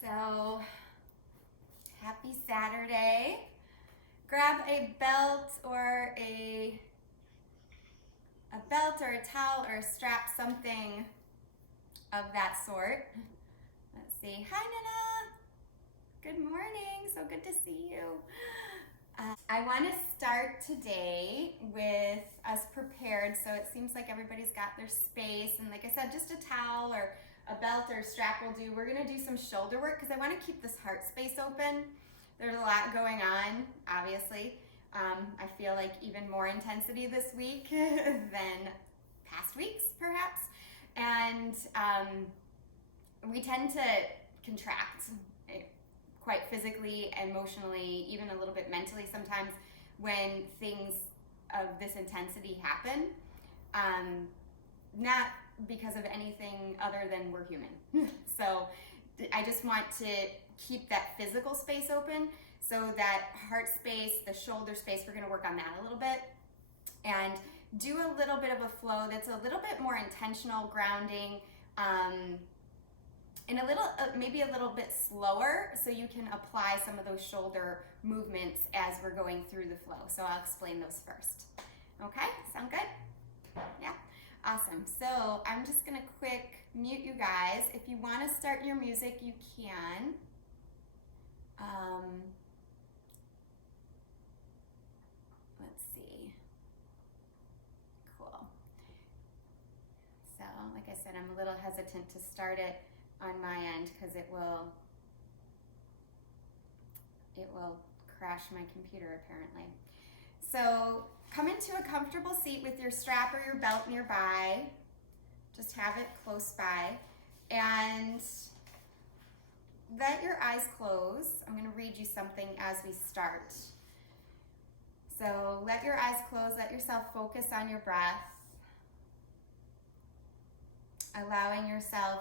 So, happy Saturday. Grab a belt or a belt or a towel or a strap, something of that sort. Let's see. Hi, Nina. Good morning. So good to see you. I want to start today with us prepared. So it seems like everybody's got their space. And like I said, just a towel or a belt or a strap will do. We're going to do some shoulder work because I want to keep this heart space open. There's a lot going on, obviously. I feel like even more intensity this week than past weeks, perhaps. And we tend to contract quite physically, emotionally, even a little bit mentally sometimes when things of this intensity happen. Not because of anything other than we're human. So I just want to keep that physical space open, so that heart space, the shoulder space, we're going to work on that a little bit and do a little bit of a flow that's a little bit more intentional, grounding, and a little, maybe a little bit slower, so you can apply some of those shoulder movements as we're going through the flow. So I'll explain those first. Okay, sound good? Yeah, awesome. So I'm just gonna quick mute you guys. If you wanna start your music, you can. Let's see. Cool. So, like I said, I'm a little hesitant to start it on my end because it will crash my computer apparently. So come into a comfortable seat with your strap or your belt nearby. Just have it close by and let your eyes close. I'm going to read you something as we start. So let your eyes close, let yourself focus on your breath, allowing yourself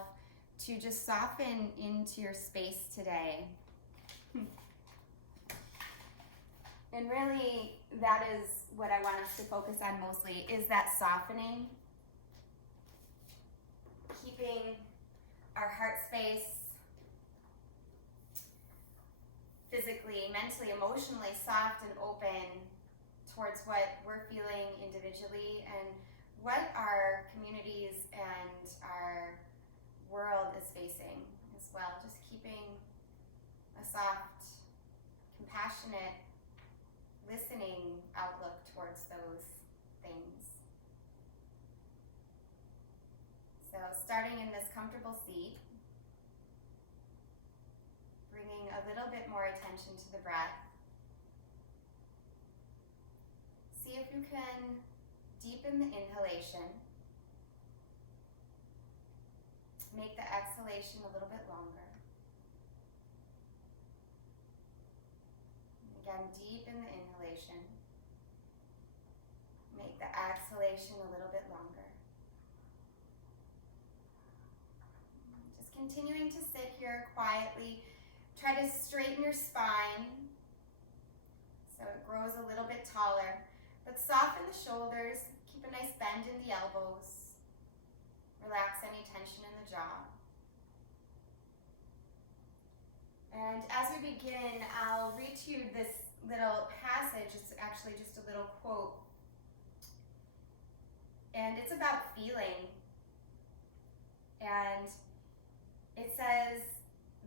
to just soften into your space today. And really, that is what I want us to focus on mostly, is that softening. Keeping our heart space physically, mentally, emotionally soft and open towards what we're feeling individually and what our communities and our world is facing as well. Just keeping a soft, compassionate, listening outlook towards those things. So starting in this comfortable seat, bringing a little bit more attention to the breath. See if you can deepen the inhalation. Make the exhalation a little bit longer. Again, deepen the inhalation. Make the exhalation a little bit longer. Just continuing to sit here quietly. Try to straighten your spine so it grows a little bit taller. But soften the shoulders. Keep a nice bend in the elbows. Relax any tension in the jaw. And as we begin, I'll read to you this little passage. It's actually just a little quote. And it's about feeling. And it says,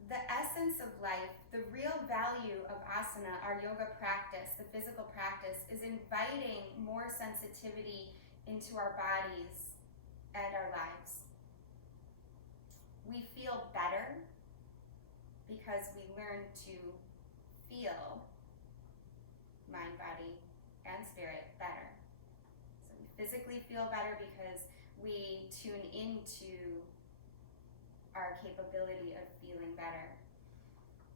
"The essence of life, the real value of asana, our yoga practice, the physical practice, is inviting more sensitivity into our bodies and our lives. We feel better because we learn to feel mind, body, and spirit better. So we physically feel better because we tune into our capability of feeling better.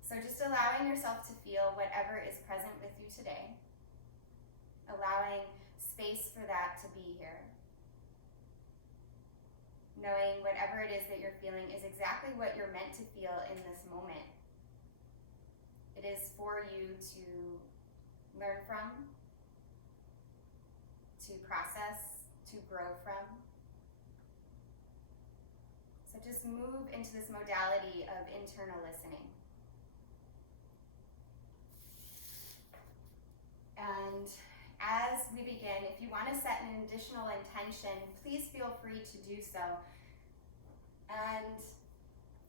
So just allowing yourself to feel whatever is present with you today, allowing space for that to be here, knowing whatever it is that you're feeling is exactly what you're meant to feel in this moment. It is for you to learn from, to process, to grow from. So just move into this modality of internal listening. And as we begin, if you want to set an additional intention, please feel free to do so. And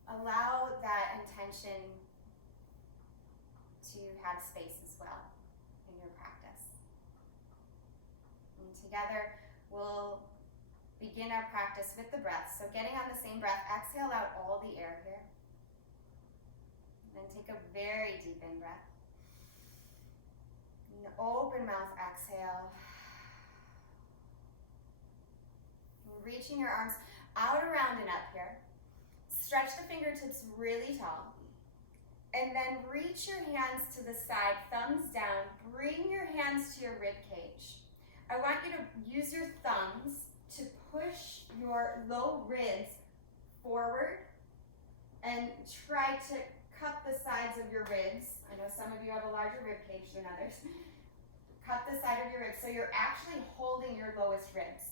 allow that intention to have space as well in your practice. And together, we'll begin our practice with the breath. So getting on the same breath, exhale out all the air here. And then take a very deep in-breath. And open mouth exhale. And reaching your arms out, around, and up here. Stretch the fingertips really tall. And then reach your hands to the side, thumbs down. Bring your hands to your rib cage. I want you to use your thumbs to push your low ribs forward and try to cup the sides of your ribs. I know some of you have a larger rib cage than others. Cup the side of your ribs so you're actually holding your lowest ribs.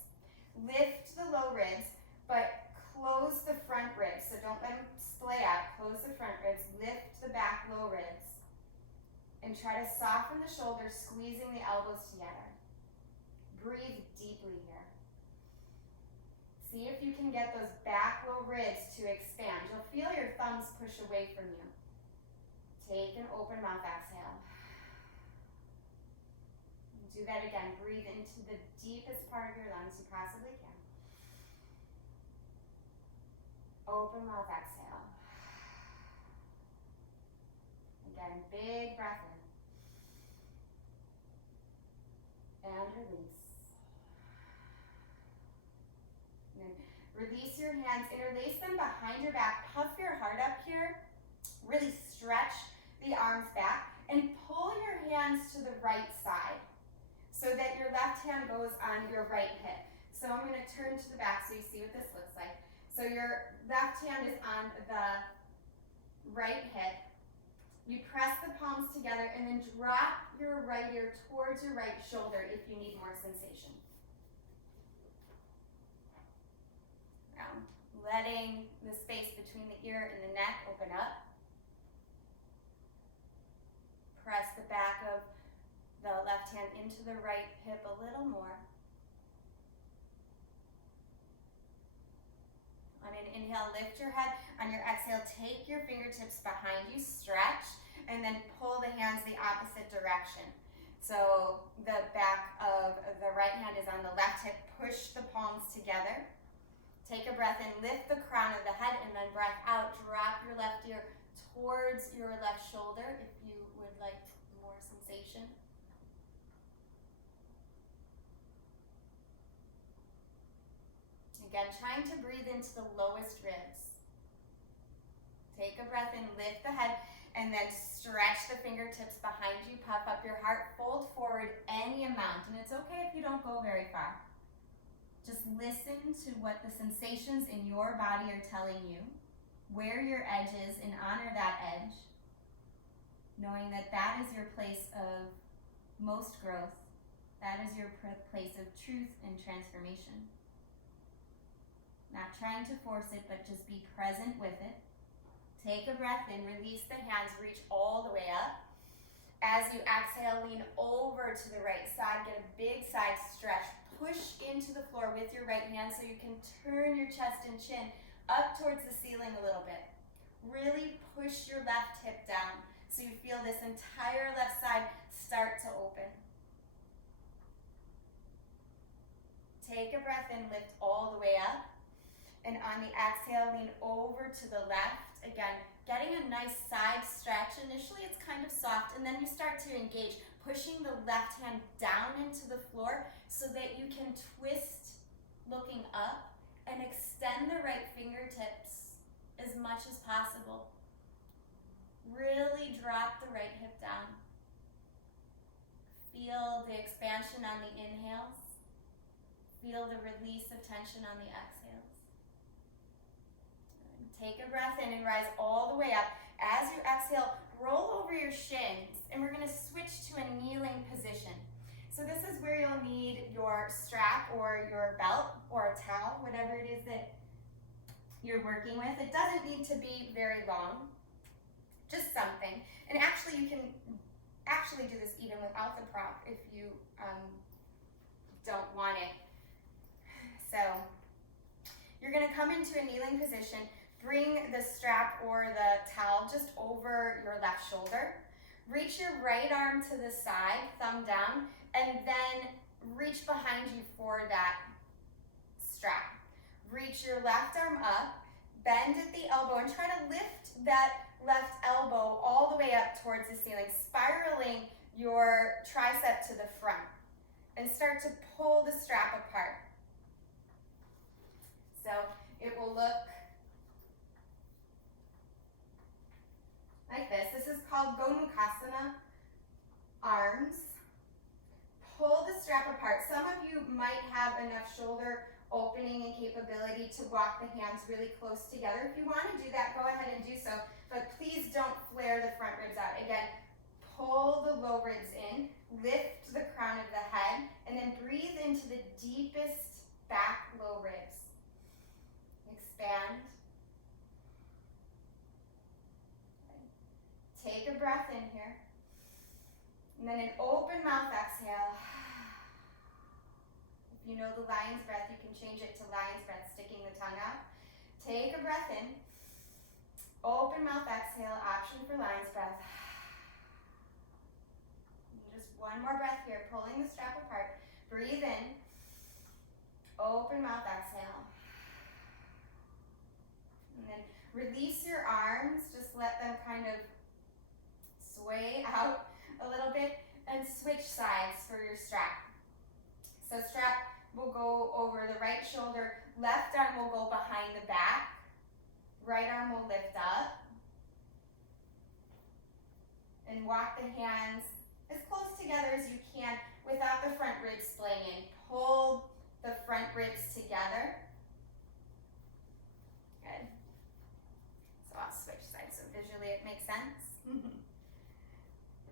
Lift the low ribs, but close the front ribs. So don't let them splay out. Close the front ribs. Lift the back low ribs. And try to soften the shoulders, squeezing the elbows together. Breathe deeply here. See if you can get those back low ribs to expand. You'll feel your thumbs push away from you. Take an open mouth exhale. Do that again. Breathe into the deepest part of your lungs you possibly can. Open mouth exhale. Again, big breath in. And release. Release your hands, interlace them behind your back, puff your heart up here, really stretch the arms back, and pull your hands to the right side so that your left hand goes on your right hip. So I'm going to turn to the back so you see what this looks like. So your left hand is on the right hip. You press the palms together and then drop your right ear towards your right shoulder if you need more sensation. Letting the space between the ear and the neck open up. Press the back of the left hand into the right hip a little more. On an inhale, lift your head. On your exhale, take your fingertips behind you, stretch, and then pull the hands the opposite direction. So the back of the right hand is on the left hip. Push the palms together. Take a breath in, lift the crown of the head, and then breath out. Drop your left ear towards your left shoulder if you would like more sensation. Again, trying to breathe into the lowest ribs. Take a breath in, lift the head, and then stretch the fingertips behind you. Puff up your heart, fold forward any amount. And it's okay if you don't go very far. Just listen to what the sensations in your body are telling you, where your edge is, and honor that edge, knowing that that is your place of most growth. That is your place of truth and transformation. Not trying to force it, but just be present with it. Take a breath in, release the hands, reach all the way up. As you exhale, lean over to the right side, get a big side stretch. Push into the floor with your right hand so you can turn your chest and chin up towards the ceiling a little bit. Really push your left hip down so you feel this entire left side start to open. Take a breath in, lift all the way up. And on the exhale, lean over to the left. Again, getting a nice side stretch. Initially, it's kind of soft, and then you start to engage, pushing the left hand down into the floor so that you can twist looking up and extend the right fingertips as much as possible. Really drop the right hip down. Feel the expansion on the inhales. Feel the release of tension on the exhales. Take a breath in and rise all the way up. As you exhale, roll over your shins, and we're going to switch to a kneeling position. So this is where you'll need your strap or your belt or a towel, whatever it is that you're working with. It doesn't need to be very long, just something. And actually you can actually do this even without the prop if you don't want it. So you're gonna come into a kneeling position, bring the strap or the towel just over your left shoulder, reach your right arm to the side, thumb down, and then reach behind you for that strap. Reach your left arm up, bend at the elbow, and try to lift that left elbow all the way up towards the ceiling, spiraling your tricep to the front, and start to pull the strap apart. So it will look like this. This is called Gonukasana arms. Pull the strap apart. Some of you might have enough shoulder opening and capability to walk the hands really close together. If you want to do that, go ahead and do so, but please don't flare the front ribs out. Again, pull the low ribs in, lift the crown of the head, and then breathe into the deepest back low ribs. Expand. Take a breath in here. And then an open mouth exhale. If you know the lion's breath, you can change it to lion's breath, sticking the tongue out. Take a breath in. Open mouth exhale, option for lion's breath. And just one more breath here, pulling the strap apart. Breathe in. Open mouth exhale. And then release your arms, just let them kind of sway out a little bit, and switch sides for your strap. So strap will go over the right shoulder, left arm will go behind the back, right arm will lift up, and walk the hands as close together as you can without the front ribs splaying in. Pull the front ribs together. Good. So I'll switch sides so visually it makes sense.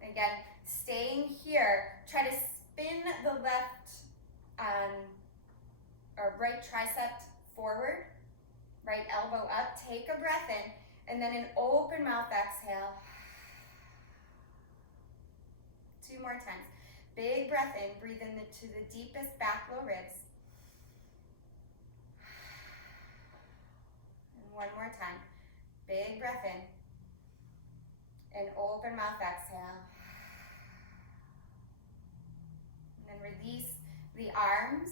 Again, staying here, try to spin the left or right tricep forward, right elbow up, take a breath in, and then an open mouth exhale. 2 more times. Big breath in, breathe into the deepest back low ribs. And 1 more time. Big breath in, and open mouth exhale. And then release the arms.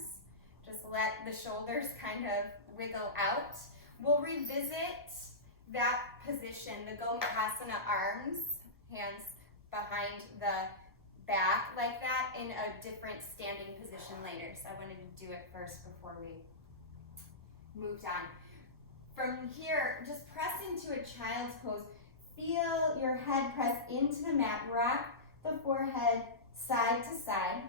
Just let the shoulders kind of wiggle out. We'll revisit that position, the Gonukasana arms, hands behind the back like that, in a different standing position later. So I wanted to do it first before we moved on. From here, just press into a child's pose. Feel your head press into the mat. Rock the forehead side to side.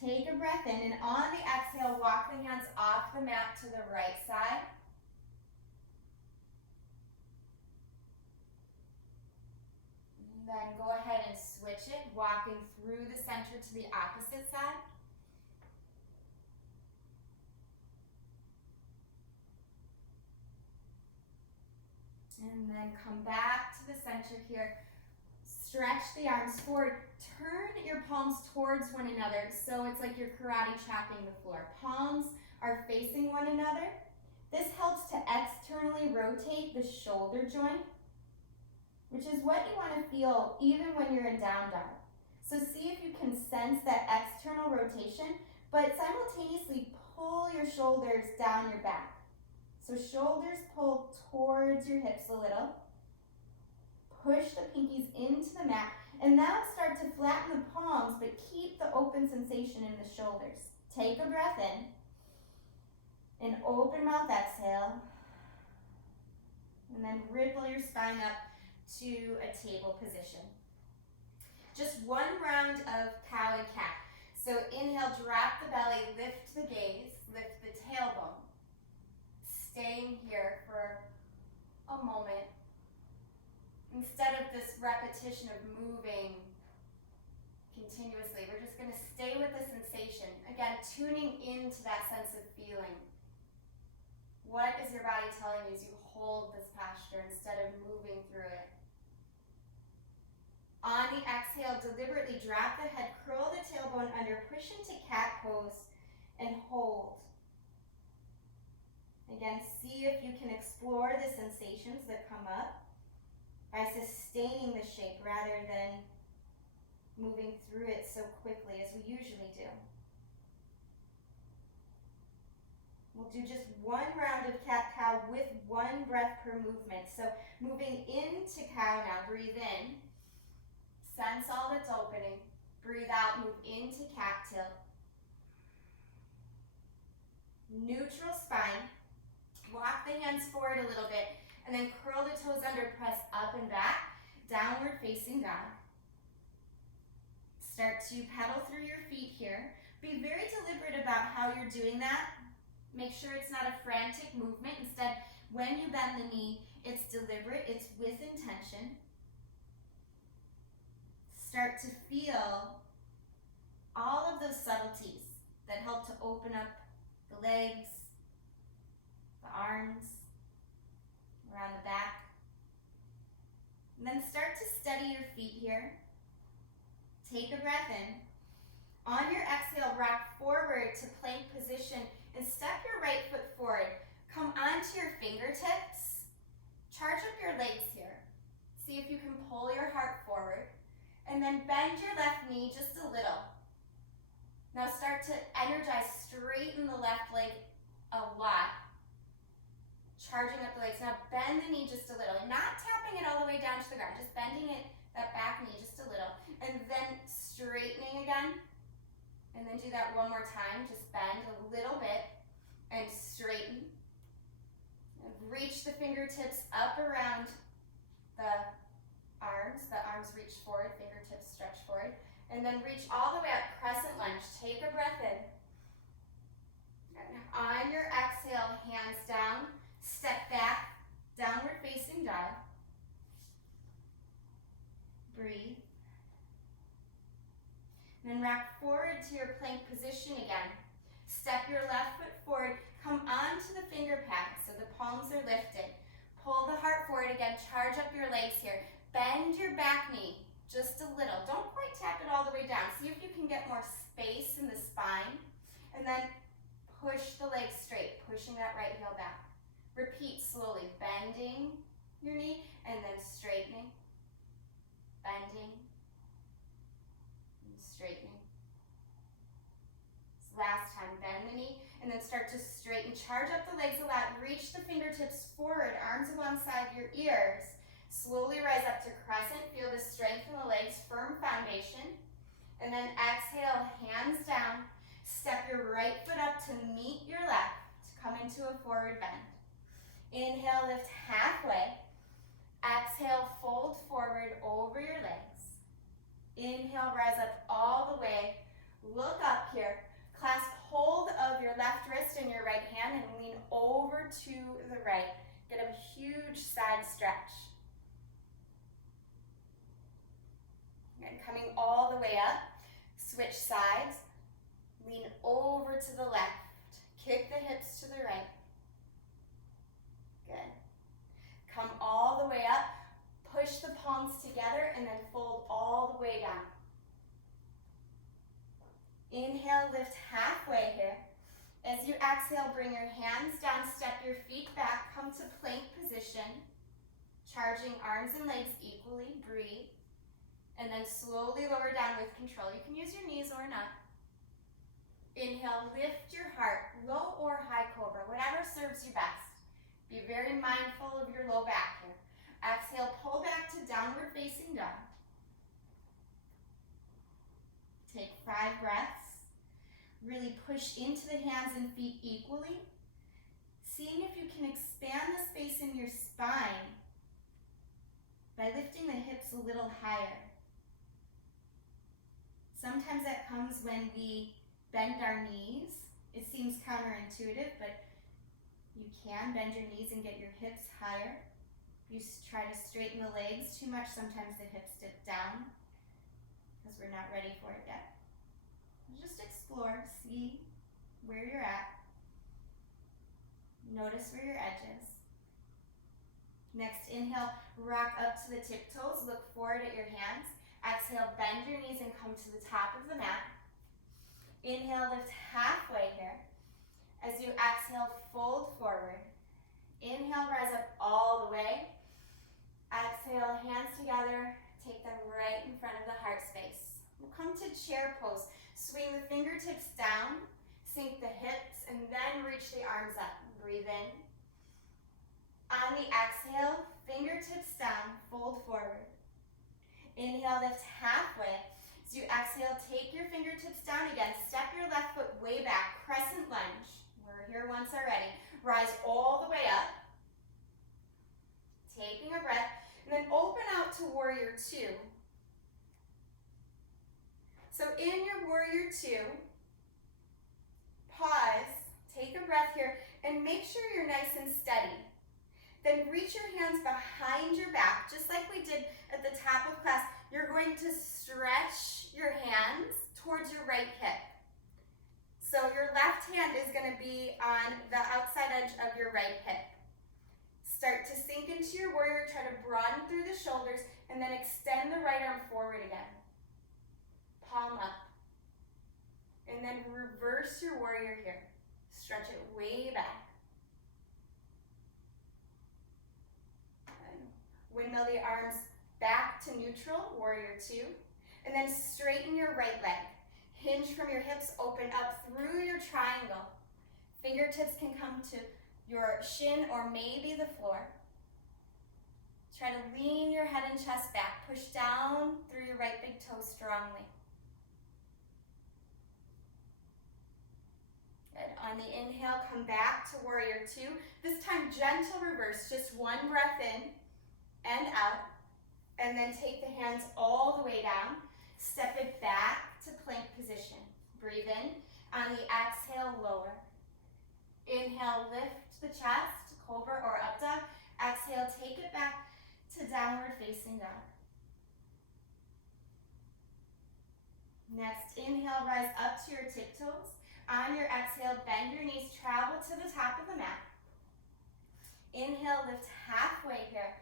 Take a breath in, and on the exhale, walk the hands off the mat to the right side. And then go ahead and switch it, walking through the center to the opposite side. And then come back to the center here. Stretch the arms forward. Turn your palms towards one another, so it's like you're karate chopping the floor. Palms are facing one another. This helps to externally rotate the shoulder joint, which is what you want to feel even when you're in down dog. So see if you can sense that external rotation, but simultaneously pull your shoulders down your back. So shoulders pull towards your hips a little. Push the pinkies into the mat, and now start to flatten the palms, but keep the open sensation in the shoulders. Take a breath in, and open mouth exhale, and then ripple your spine up to a table position. Just 1 round of cow and cat. So inhale, drop the belly, lift the gaze, lift the tailbone. Staying here for a moment. Instead of this repetition of moving continuously, we're just going to stay with the sensation. Again, tuning into that sense of feeling. What is your body telling you as you hold this posture instead of moving through it? On the exhale, deliberately drop the head, curl the tailbone under, push into cat pose, and hold. Again, see if you can explore the sensations that come up by sustaining the shape rather than moving through it so quickly as we usually do. We'll do just one round of cat-cow with one breath per movement. So moving into cow now, breathe in. Sense all that's opening. Breathe out, move into cat tilt. Neutral spine. Walk the hands forward a little bit and then curl the toes under, press up and back, downward facing dog. Start to pedal through your feet here. Be very deliberate about how you're doing that. Make sure it's not a frantic movement. Instead, when you bend the knee, it's deliberate, it's with intention. Start to feel all of those subtleties that help to open up the legs, the arms, around the back. And then start to steady your feet here. Take a breath in. On your exhale, rock forward to plank position and step your right foot forward. Come onto your fingertips. Charge up your legs here. See if you can pull your heart forward. And then bend your left knee just a little. Now start to energize, straighten the left leg a lot. Charging up the legs. Now bend the knee just a little. Not tapping it all the way down to the ground. Just bending it, that back knee just a little. And then straightening again. And then do that one more time. Just bend a little bit and straighten. And reach the fingertips up around the arms. The arms reach forward, fingertips stretch forward. And then reach all the way up, crescent lunge. Take a breath in. And on your exhale, hands down, step back, downward facing dog. Breathe. And then rock forward to your plank position again. Step your left foot forward, come onto the finger pads so the palms are lifted. Pull the heart forward again, charge up your legs here. Bend your back knee just a little. Don't quite tap it all the way down. See if you can get more space in the spine. And then push the legs straight, pushing that right heel back. Repeat slowly, bending your knee and then straightening, bending, and straightening. Last time, bend the knee and then start to straighten. Charge up the legs a lot. Reach the fingertips forward, arms alongside your ears. Slowly rise up to crescent. Feel the strength in the legs, firm foundation. And then exhale, hands down. Step your right foot up to meet your left. Come into a forward bend. Inhale, lift halfway. Exhale, fold forward over your legs. Inhale, rise up all the way. Look up here. Clasp hold of your left wrist in your right hand and lean over to the right. Get a huge side stretch. And coming all the way up, switch sides. Lean over to the left. Kick the hips to the right. Good. Come all the way up. Push the palms together and then fold all the way down. Inhale, lift halfway here. As you exhale, bring your hands down, step your feet back, come to plank position. Charging arms and legs equally, breathe. And then slowly lower down with control. You can use your knees or not. Inhale, lift your heart, low or high cobra, whatever serves you best. Be very mindful of your low back here. Exhale, pull back to downward facing dog. Take 5 breaths. Really push into the hands and feet equally. Seeing if you can expand the space in your spine by lifting the hips a little higher. Sometimes that comes when we bend our knees. It seems counterintuitive, but you can bend your knees and get your hips higher. If you try to straighten the legs too much, sometimes the hips dip down because we're not ready for it yet. Just explore, see where you're at. Notice where your edge is. Next, inhale, rock up to the tiptoes, look forward at your hands. Exhale, bend your knees and come to the top of the mat. Inhale, lift halfway here. As you exhale, fold forward. Inhale, rise up all the way. Exhale, hands together, take them right in front of the heart space. We'll come to chair pose. Swing the fingertips down, sink the hips, and then reach the arms up. Breathe in. On the exhale, fingertips down, fold forward. Inhale, lift halfway. As you exhale, take your fingertips down again. Step your left foot way back, crescent lunge. We're here once already. Rise all the way up. Taking a breath, and then open out to warrior two. So in your warrior two, pause, take a breath here, and make sure you're nice and steady. Then reach your hands behind your back, just like we did at the top of class. You're going to stretch your hands towards your right hip. So your left hand is going to be on the outside edge of your right hip. Start to sink into your warrior, try to broaden through the shoulders, and then extend the right arm forward again. Palm up. And then reverse your warrior here. Stretch it way back. And windmill the arms back to neutral, warrior two. And then straighten your right leg. Hinge from your hips, open up through your triangle. Fingertips can come to your shin or maybe the floor. Try to lean your head and chest back. Push down through your right big toe strongly. Good. On the inhale, come back to warrior two. This time, gentle reverse. Just one breath in and out. And then take the hands all the way down. Step it back to plank position. Breathe in. On the exhale, lower. Inhale, lift the chest, cobra or up dog. Exhale, take it back to downward facing dog. Next, inhale, rise up to your tiptoes. On your exhale, bend your knees, travel to the top of the mat. Inhale, lift halfway here.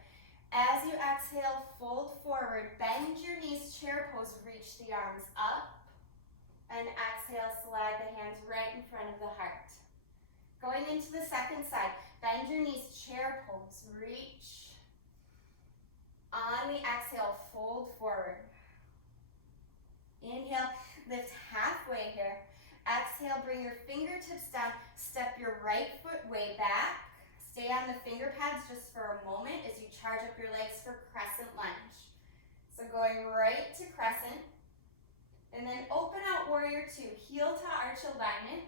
As you exhale, fold forward, bend your knees, chair pose, reach the arms up. And exhale, slide the hands right in front of the heart. Going into the second side, bend your knees, chair pose, reach. On the exhale, fold forward. Inhale, lift halfway here. Exhale, bring your fingertips down, step your right foot way back. Stay on the finger pads just for a moment as you charge up your legs for crescent lunge. So going right to crescent, and then open out warrior two, heel to arch alignment.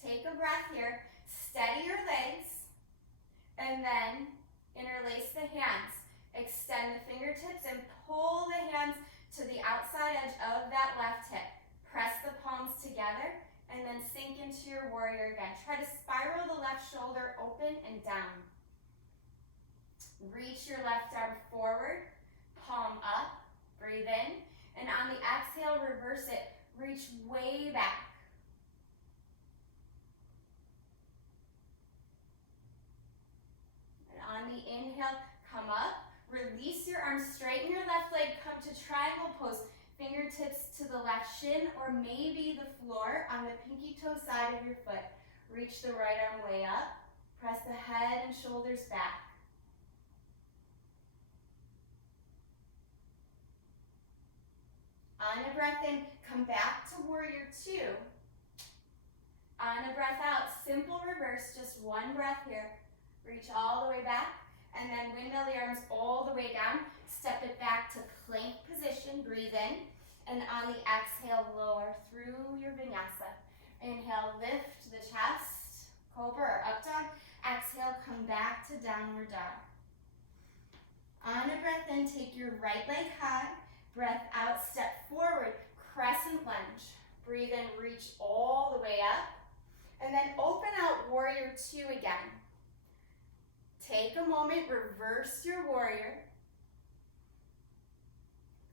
Take a breath here, steady your legs, and then interlace the hands. Extend the fingertips and pull the hands to the outside edge of that left hip. Press the palms together and then sink into your warrior again. Try to spiral the left shoulder open and down. Reach your left arm forward, palm up, breathe in, and on the exhale, reverse it. Reach way back. And on the inhale, come up, release your arms, straighten your left leg, come to triangle pose. Fingertips to the left shin or maybe the floor on the pinky toe side of your foot. Reach the right arm way up. Press the head and shoulders back. On a breath in, come back to warrior two. On a breath out, simple reverse, just one breath here. Reach all the way back, and then windmill the arms all the way down. Step it back to plank position, breathe in, and on the exhale, lower through your vinyasa. Inhale, lift the chest, cobra or up dog. Exhale, come back to downward dog. On a breath in, take your right leg high, breath out, step forward, crescent lunge. Breathe in, reach all the way up, and then open out warrior two again. Take a moment, reverse your warrior.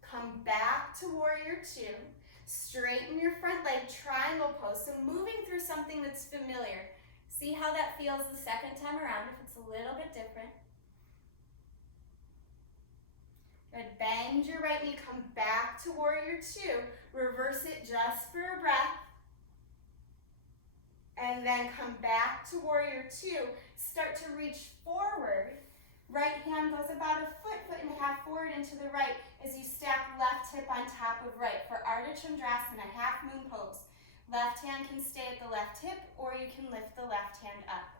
Come back to warrior two. Straighten your front leg, triangle pose. So moving through something that's familiar. See how that feels the second time around, if it's a little bit different. Good, bend your right knee, come back to warrior two. Reverse it just for a breath. And then come back to warrior two. Start to reach forward. Right hand goes about a foot and a half forward and to the right as you stack left hip on top of right for Ardha Chandrasana, half moon pose. Left hand can stay at the left hip or you can lift the left hand up.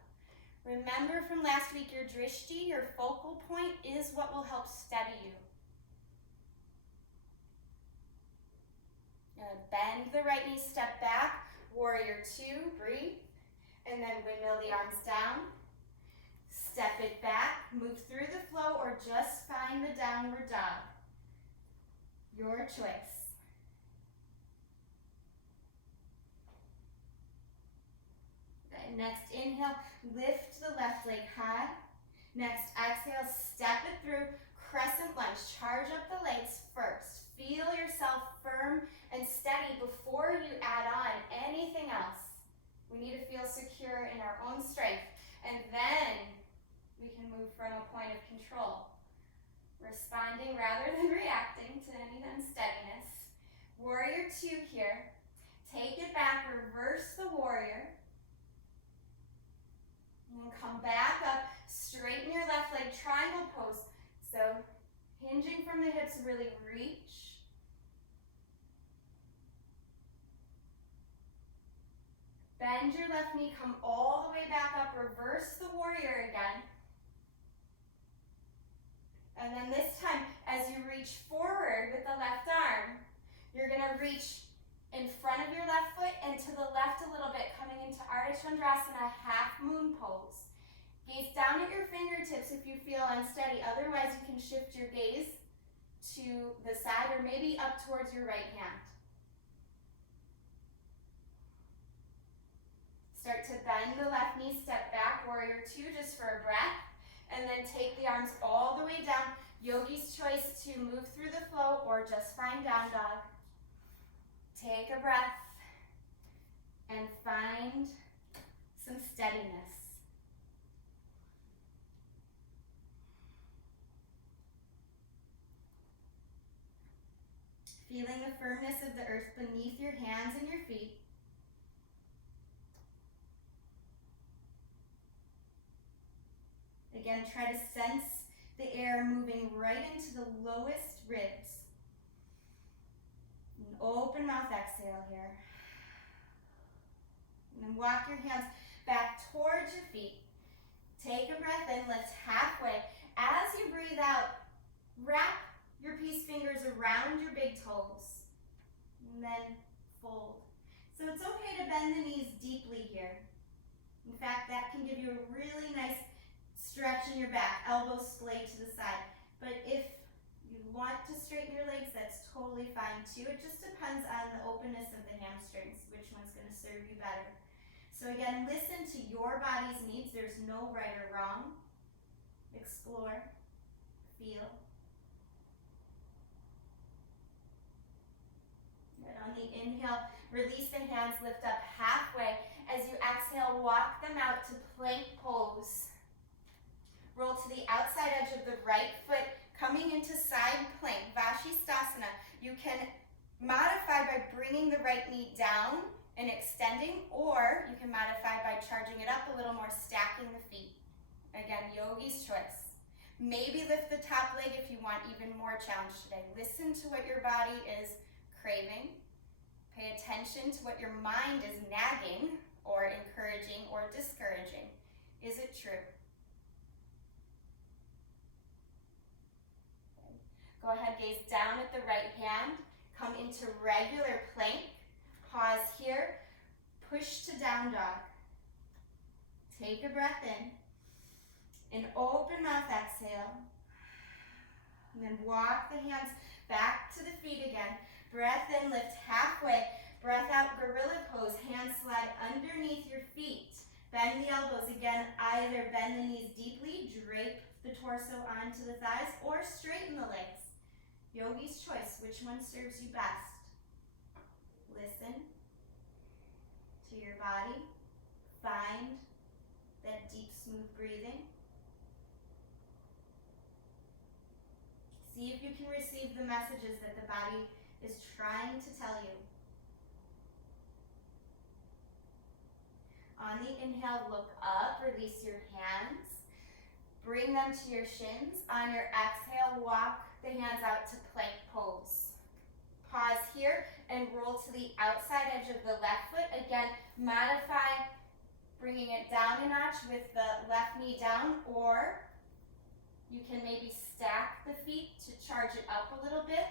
Remember from last week, your drishti, your focal point, is what will help steady you. Bend the right knee, step back, warrior two, breathe, and then windmill the arms down. Step it back, move through the flow, or just find the downward dog. Your choice. Okay, next inhale, lift the left leg high. Next exhale, step it through, crescent lunge. Charge up the legs first. Feel yourself firm and steady before you add on anything else. We need to feel secure in our own strength, and then we can move from a point of control, responding rather than reacting to any unsteadiness. Warrior two here. Take it back, reverse the warrior. And then come back up, straighten your left leg, triangle pose. So hinging from the hips, really reach. Bend your left knee, come all the way back up, reverse the warrior again. And then this time, as you reach forward with the left arm, you're gonna reach in front of your left foot and to the left a little bit, coming into Ardha Chandrasana, half moon pose. Gaze down at your fingertips if you feel unsteady. Otherwise, you can shift your gaze to the side or maybe up towards your right hand. Start to bend the left knee, step back, warrior two, just for a breath. And then take the arms all the way down. Yogi's choice to move through the flow or just find down dog. Take a breath and find some steadiness. Feeling the firmness of the earth beneath your hands and your feet. Again, try to sense the air moving right into the lowest ribs. And open mouth exhale here. And then walk your hands back towards your feet. Take a breath in, lift halfway. As you breathe out, wrap your peace fingers around your big toes. And then fold. So it's okay to bend the knees deeply here. In fact, that can give you a really nice stretch in your back, elbows splayed to the side. But if you want to straighten your legs, that's totally fine too. It just depends on the openness of the hamstrings, which one's going to serve you better. So again, listen to your body's needs. There's no right or wrong. Explore, feel. Good. On the inhale, release the hands, lift up halfway. As you exhale, walk them out to plank pose. Roll to the outside edge of the right foot, coming into side plank, Vashisthasana. You can modify by bringing the right knee down and extending, or you can modify by charging it up a little more, stacking the feet. Again, yogi's choice. Maybe lift the top leg if you want even more challenge today. Listen to what your body is craving. Pay attention to what your mind is nagging or encouraging or discouraging. Is it true? Go ahead, gaze down at the right hand. Come into regular plank. Pause here. Push to down dog. Take a breath in. And open mouth exhale. And then walk the hands back to the feet again. Breath in, lift halfway. Breath out, gorilla pose. Hands slide underneath your feet. Bend the elbows again. Either bend the knees deeply, drape the torso onto the thighs, or straighten the legs. Yogi's choice, which one serves you best? Listen to your body, find Smooth breathing. See if you can receive the messages that the body is trying to tell you. On the inhale, look up, release your hands. Bring them to your shins. On your exhale, walk the hands out to plank pose. Pause here and roll to the outside edge of the left foot. Again, modify, bringing it down a notch with the left knee down, or you can maybe stack the feet to charge it up a little bit.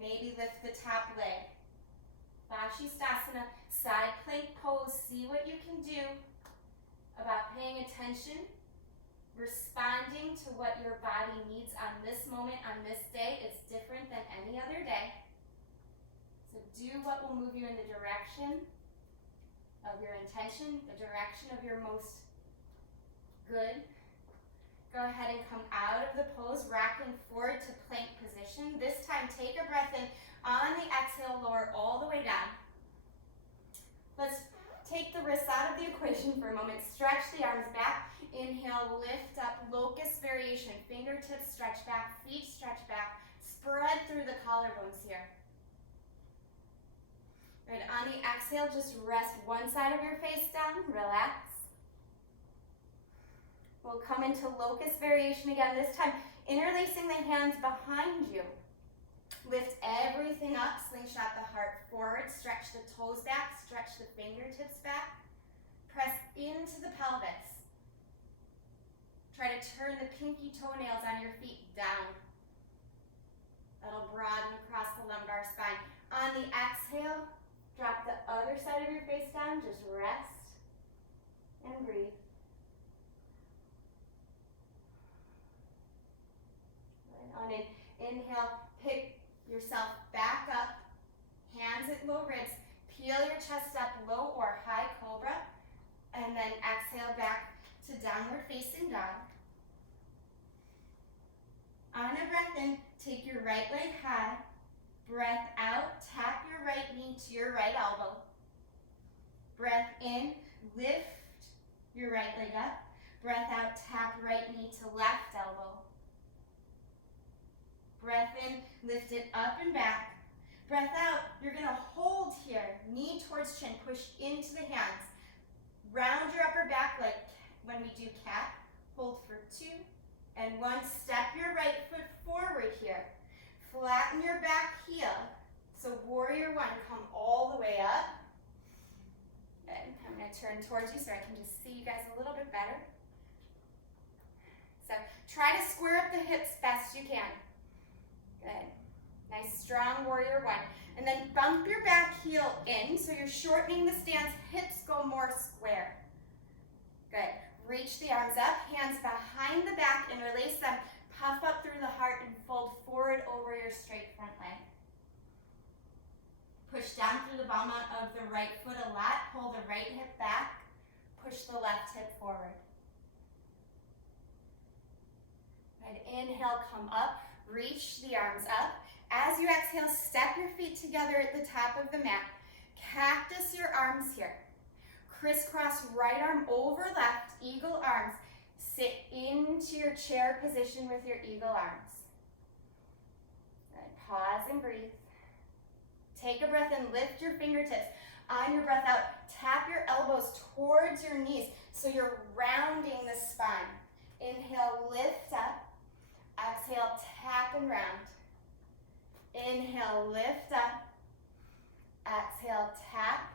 Maybe lift the top leg. Vashisthasana, side plank pose. See what you can do about paying attention, responding to what your body needs on this moment, on this day. It's different than any other day. So do what will move you in the direction of your intention, the direction of your most good. Go ahead and come out of the pose, rocking forward to plank position. This time, take a breath in. On the exhale, lower all the way down. Let's take the wrists out of the equation for a moment. Stretch the arms back. Inhale, lift up, Locust Variation. Fingertips stretch back, feet stretch back. Spread through the collarbones here. Good. On the exhale, just rest one side of your face down. Relax. We'll come into Locust Variation again, this time interlacing the hands behind you. Lift everything up, slingshot the heart forward, stretch the toes back, stretch the fingertips back. Press into the pelvis. Try to turn the pinky toenails on your feet down. That'll broaden across the lumbar spine. On the exhale, drop the other side of your face down, just rest and breathe. On an inhale, pick yourself back up, hands at low ribs, peel your chest up, low or high cobra, and then exhale back to downward facing dog. On a breath in, take your right leg high, breath out, tap your right knee to your right elbow. Breath in, lift your right leg up, breath out, tap right knee to left elbow. Breath in, lift it up and back. Breath out, you're gonna hold here, knee towards chin, push into the hands. Round your upper back like when we do cat. Hold for 2 and 1. Step your right foot forward here. Flatten your back heel. So warrior 1, come all the way up. Good. I'm gonna turn towards you so I can just see you guys a little bit better. So try to square up the hips best you can. Good. Nice strong warrior 1. And then bump your back heel in so you're shortening the stance, hips go more square. Good. Reach the arms up, hands behind the back, interlace them, puff up through the heart and fold forward over your straight front leg. Push down through the ball mount of the right foot a lot, pull the right hip back, push the left hip forward. Good. Inhale, come up. Reach the arms up. As you exhale, step your feet together at the top of the mat. Cactus your arms here. Crisscross right arm over left, eagle arms. Sit into your chair position with your eagle arms. Good. Pause and breathe. Take a breath in, lift your fingertips. On your breath out, tap your elbows towards your knees so you're rounding the spine. Inhale, lift up. Exhale, tap and round. Inhale, lift up. Exhale, tap.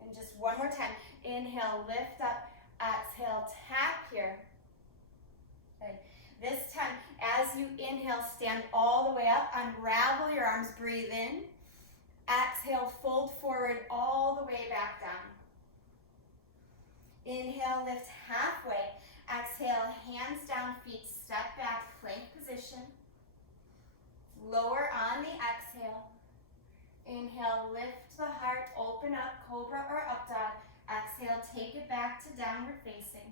And just one more time. Inhale, lift up. Exhale, tap here. Good. This time, as you inhale, stand all the way up. Unravel your arms, breathe in. Exhale, fold forward all the way back down. Inhale, lift halfway. Exhale, hands down, feet step back, plank position. Lower on the exhale. Inhale, lift the heart, open up, cobra or up dog. Exhale, take it back to downward facing.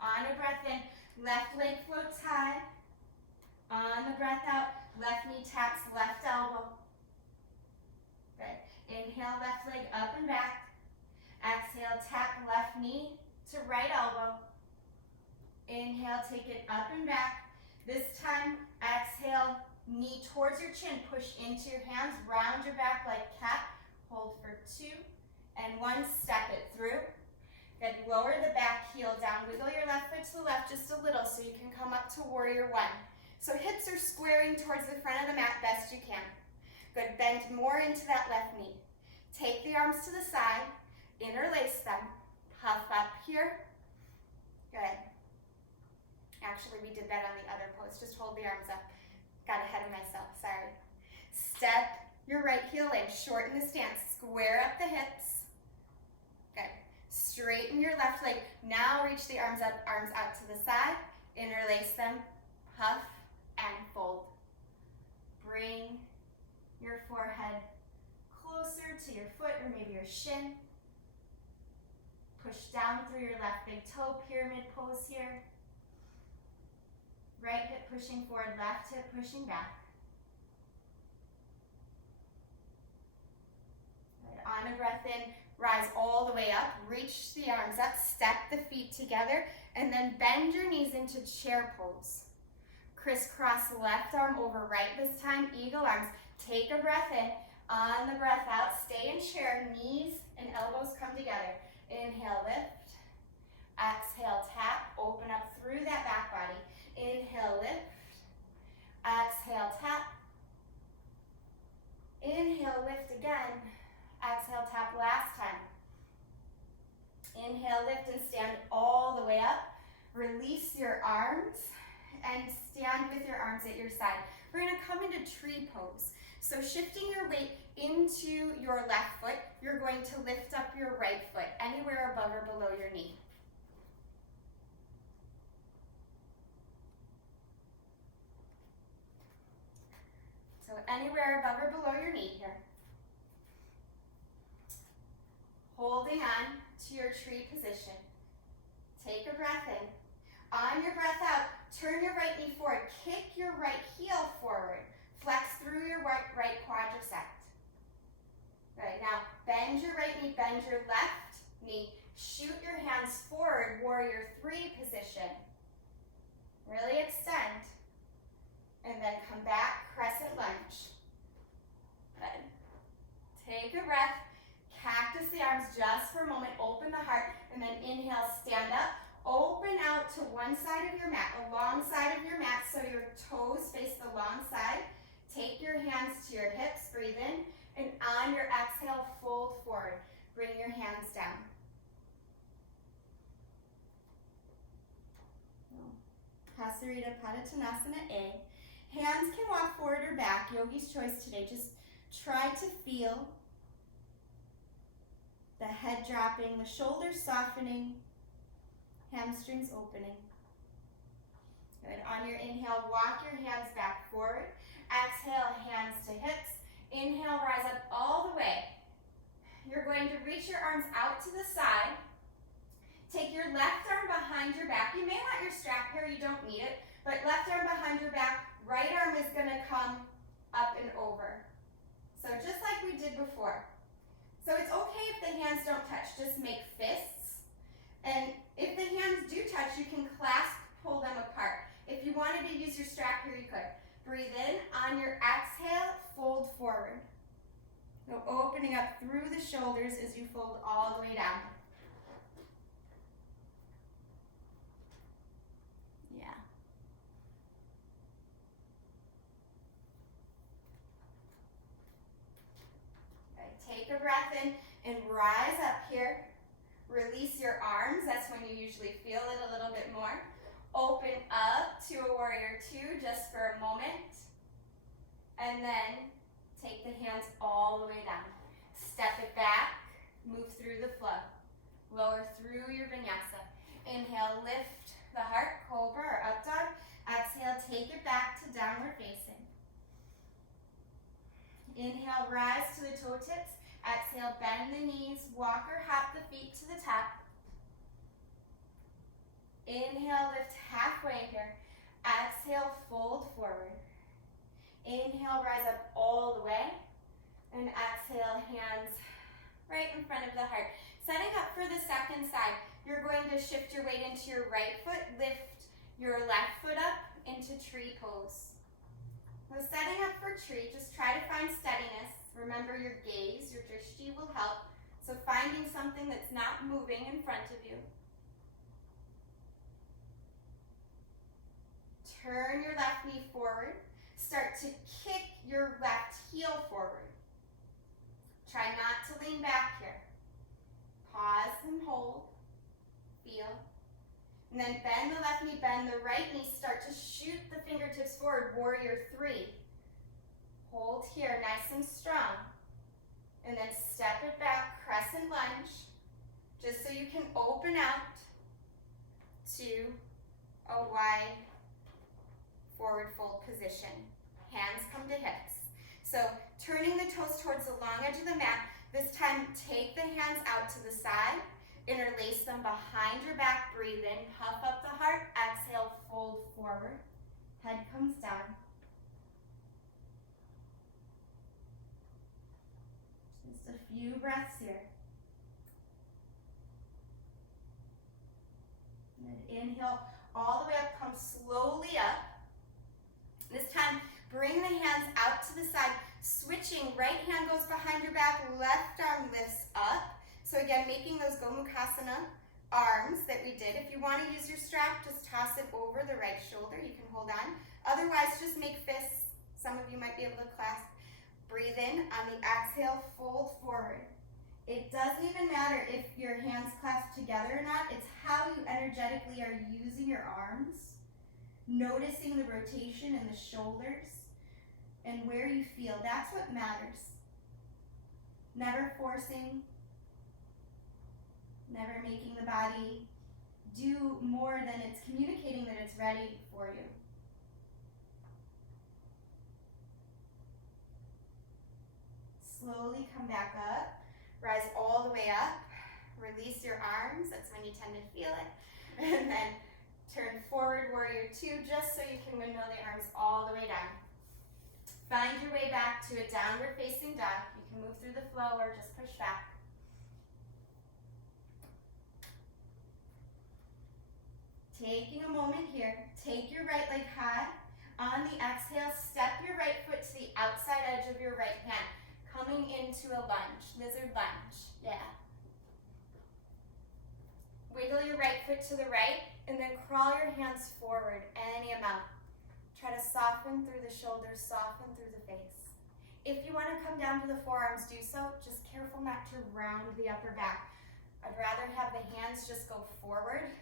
On a breath in, left leg floats high. On the breath out, left knee taps left elbow. Good. Inhale, left leg up and back. Exhale, tap left knee to right elbow. Inhale, take it up and back. This time, exhale, knee towards your chin. Push into your hands, round your back like cat. Hold for 2 and 1. Step it through. Good. Lower the back heel down. Wiggle your left foot to the left just a little so you can come up to warrior 1. So hips are squaring towards the front of the mat best you can. Good. Bend more into that left knee. Take the arms to the side. Interlace them. Puff up here. Good. Actually, we did that on the other pose. Just hold the arms up. Got ahead of myself. Sorry. Step your right heel in. Shorten the stance. Square up the hips. Good. Straighten your left leg. Now reach the arms up, arms out to the side. Interlace them. Puff and fold. Bring your forehead closer to your foot or maybe your shin. Push down through your left big toe, pyramid pose here. Right hip pushing forward, left hip pushing back. Good. On a breath in, rise all the way up, reach the arms up, step the feet together, and then bend your knees into chair pose. Crisscross left arm over right this time, eagle arms. Take a breath in, on the breath out, stay in chair, knees and elbows come together. Inhale, lift. Exhale, tap, open up through that back body. Inhale, lift. Exhale, tap. Inhale, lift again. Exhale, tap last time. Inhale, lift and stand all the way up. Release your arms and stand with your arms at your side. We're going to come into tree pose. So shifting your weight into your left foot, you're going to lift up your right foot anywhere above or below your knee. So anywhere above or below your knee here. Holding on to your tree position. Take a breath in. On your breath out, turn your right knee forward. Kick your right heel forward. Flex through your right quadricep. Good. Now bend your right knee, bend your left knee. Shoot your hands forward, warrior 3 position. Really extend. And then come back, crescent lunge. Good. Take a breath. Cactus the arms just for a moment. Open the heart. And then inhale, stand up. Open out to one side of your mat, a long side of your mat so your toes face the long side. Take your hands to your hips, breathe in, and on your exhale, fold forward. Bring your hands down. Hasarita Padottanasana A. Hands can walk forward or back, yogi's choice today. Just try to feel the head dropping, the shoulders softening, hamstrings opening. Good. On your inhale, walk your hands back forward. Exhale, hands to hips. Inhale, rise up all the way. You're going to reach your arms out to the side. Take your left arm behind your back. You may want your strap here, you don't need it, but left arm behind your back, right arm is going to come up and over. So just like we did before. So it's okay if the hands don't touch, just make fists. And if the hands do touch, you can clasp, pull them apart. If you wanted to use your strap here, you could. Breathe in. On your exhale, fold forward. So opening up through the shoulders as you fold all the way down. Yeah. Okay, take a breath in and rise up here. Release your arms. That's when you usually feel it a little bit more. Open up to a warrior 2 just for a moment. And then take the hands all the way down. Step it back. Move through the flow. Lower through your vinyasa. Inhale, lift the heart, cobra or up dog. Exhale, take it back to downward facing. Inhale, rise to the toe tips. Exhale, bend the knees, walk or hop the feet to the top. Inhale, lift halfway here. Exhale, fold forward. Inhale, rise up all the way. And exhale, hands right in front of the heart. Setting up for the second side, you're going to shift your weight into your right foot, lift your left foot up into tree pose. So setting up for tree, just try to find steadiness. Remember your gaze, your drishti will help. So finding something that's not moving in front of you. Turn your left knee forward. Start to kick your left heel forward. Try not to lean back here. Pause and hold. Feel. And then bend the left knee, bend the right knee. Start to shoot the fingertips forward. Warrior 3. Hold here, nice and strong. And then step it back, crescent lunge. Just so you can open out to a wide forward fold position. Hands come to hips. So turning the toes towards the long edge of the mat. This time, take the hands out to the side. Interlace them behind your back. Breathe in, puff up the heart. Exhale, fold forward. Head comes down. Just a few breaths here. And then inhale all the way up. Come slowly up. This time, bring the hands out to the side. Switching, right hand goes behind your back, left arm lifts up. So again, making those Gomukhasana arms that we did. If you want to use your strap, just toss it over the right shoulder. You can hold on. Otherwise, just make fists. Some of you might be able to clasp. Breathe in. On the exhale, fold forward. It doesn't even matter if your hands clasp together or not. It's how you energetically are using your arms. Noticing the rotation in the shoulders and where you feel. That's what matters. Never forcing, never making the body do more than it's communicating that it's ready for you. Slowly come back up. Rise all the way up. Release your arms. That's when you tend to feel it. And then turn forward, warrior 2, just so you can windmill the arms all the way down. Find your way back to a downward facing dog. You can move through the flow or just push back. Taking a moment here, take your right leg high. On the exhale, step your right foot to the outside edge of your right hand. Coming into a lunge, lizard lunge, yeah. Wiggle your right foot to the right, and then crawl your hands forward any amount. Try to soften through the shoulders, soften through the face. If you want to come down to the forearms, do so. Just careful not to round the upper back. I'd rather have the hands just go forward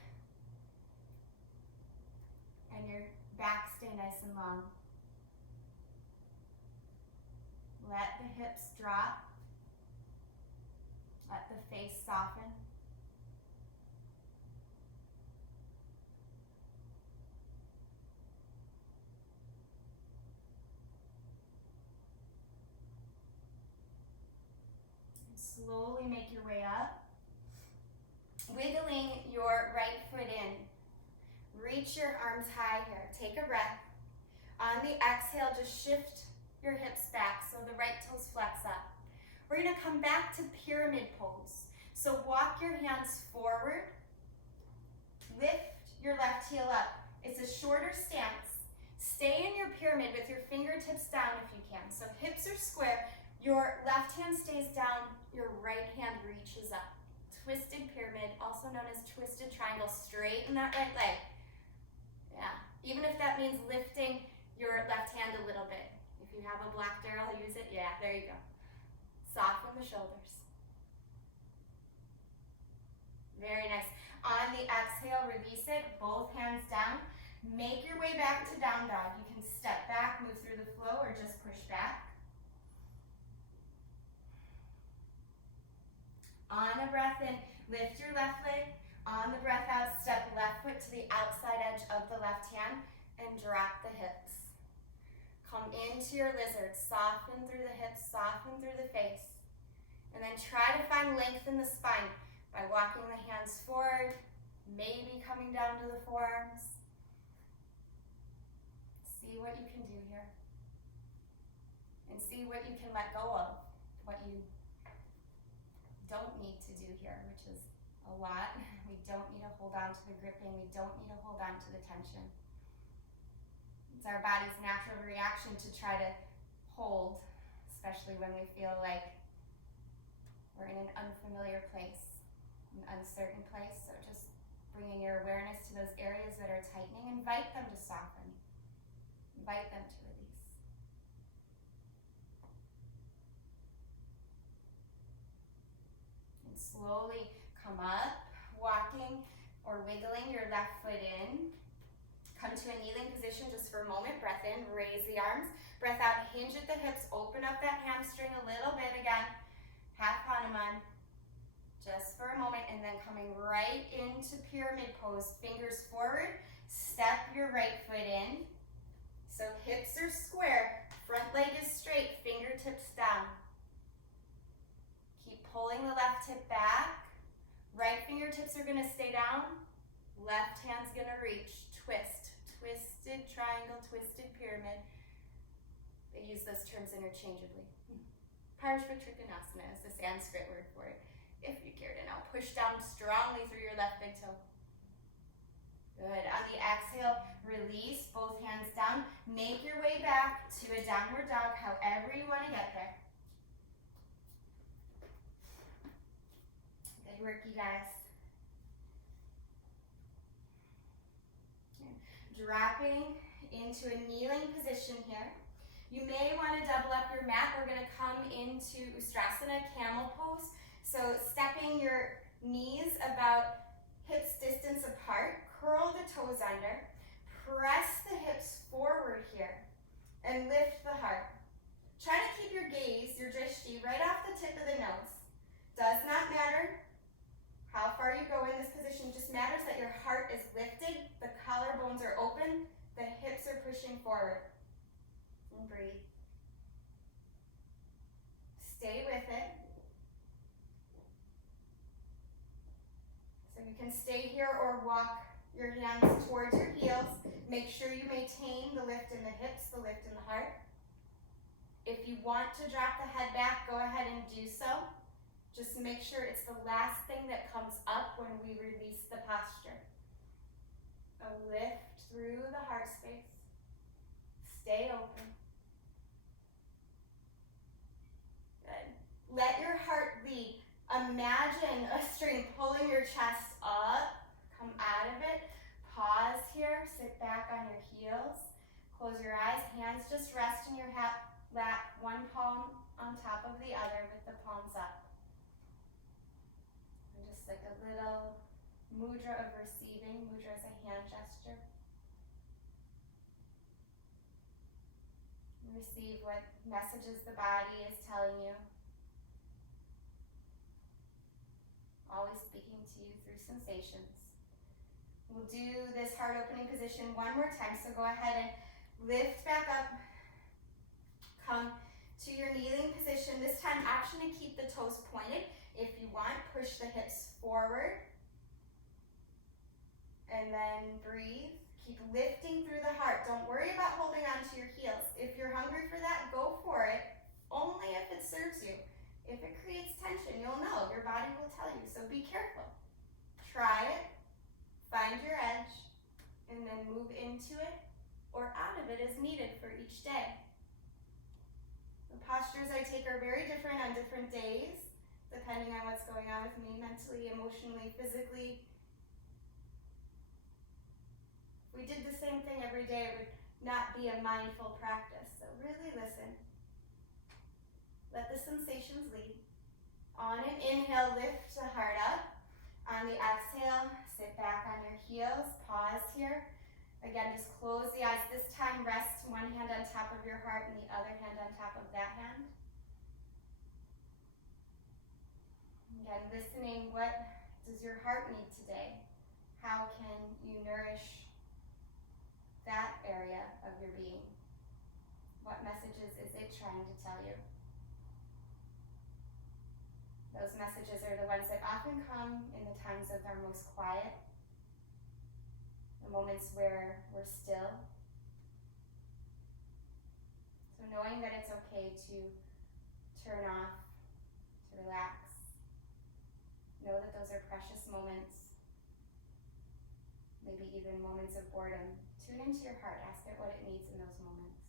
and your back stay nice and long. Let the hips drop. Let the face soften. Slowly make your way up. Wiggling your right foot in. Reach your arms high here. Take a breath. On the exhale, just shift your hips back so the right toes flex up. We're going to come back to pyramid pose. So walk your hands forward. Lift your left heel up. It's a shorter stance. Stay in your pyramid with your fingertips down if you can. So hips are square. Your left hand stays down, your right hand reaches up. Twisted pyramid, also known as twisted triangle. Straighten that right leg. Yeah, even if that means lifting your left hand a little bit. If you have a black barrel, use it. Yeah, there you go. Soften the shoulders. Very nice. On the exhale, release it. Both hands down. Make your way back to down dog. You can step back, move through the flow, or just push back. On a breath in, lift your left leg. On the breath out, step left foot to the outside edge of the left hand and drop the hips. Come into your lizard. Soften through the hips, soften through the face. And then try to find length in the spine by walking the hands forward, maybe coming down to the forearms. See what you can do here. And see what you can let go of. what you don't need to do here, which is a lot. We don't need to hold on to the gripping. We don't need to hold on to the tension. It's our body's natural reaction to try to hold, especially when we feel like we're in an unfamiliar place, an uncertain place. So just bringing your awareness to those areas that are tightening, invite them to soften, invite them to release. And slowly come up, walking or wiggling your left foot in. Come to a kneeling position just for a moment. Breath in, raise the arms. Breath out, hinge at the hips, open up that hamstring a little bit again. Half Hanuman. Just for a moment, and then coming right into pyramid pose. Fingers forward, step your right foot in. So hips are square, front leg is straight, fingertips down. Keep pulling the left hip back. Right fingertips are gonna stay down. Left hand's gonna reach, twist, twisted triangle, twisted pyramid. They use those terms interchangeably. Parashva-Trikonasana is the Sanskrit word for it. If you care to know, push down strongly through your left big toe. Good. On the exhale, release both hands down. Make your way back to a downward dog, however you want to get there. Good work, you guys. Dropping into a kneeling position here. You may want to double up your mat. We're going to come into Ustrasana, camel pose. So stepping your knees about hips distance apart, curl the toes under, press the hips forward here, and lift the heart. Try to keep your gaze, your drishti, right off the tip of the nose. Does not matter how far you go in this position, just matters that your heart is lifted, the collarbones are open, the hips are pushing forward. And breathe. Stay with it. So you can stay here or walk your hands towards your heels. Make sure you maintain the lift in the hips, the lift in the heart. If you want to drop the head back, go ahead and do so. Just make sure it's the last thing that comes up when we release the posture. A lift through the heart space. Stay open. Good. Let your heart lead. Imagine a string pulling your chest up. Come out of it. Pause here. Sit back on your heels. Close your eyes. Hands just rest in your lap. One palm on top of the other with the palms up. And just like a little mudra of receiving. Mudra is a hand gesture. Receive what messages the body is telling you. Always speaking to you through sensations. We'll do this heart opening position one more time. So go ahead and lift back up. Come to your kneeling position. This time, option to keep the toes pointed. If you want, push the hips forward. And then breathe. Keep lifting through the heart. Don't worry about holding on to your heels. If you're hungry for that, go for it. Only if it serves you. If it creates tension, you'll know. Your body will tell you. So be careful. Try it. Find your edge. And then move into it or out of it as needed for each day. The postures I take are very different on different days, depending on what's going on with me mentally, emotionally, physically. If we did the same thing every day, it would not be a mindful practice. So really listen. Let the sensations lead. On an inhale, lift the heart up. On the exhale, sit back on your heels. Pause here. Again, just close the eyes. This time, rest one hand on top of your heart and the other hand on top of that hand. Again, listening, what does your heart need today? How can you nourish that area of your being? What messages is it trying to tell you? Those messages are the ones that often come in the times of our most quiet, the moments where we're still. So knowing that it's okay to turn off to relax. Know that those are precious moments, maybe even moments of boredom. Tune into your heart, ask it what it needs in those moments.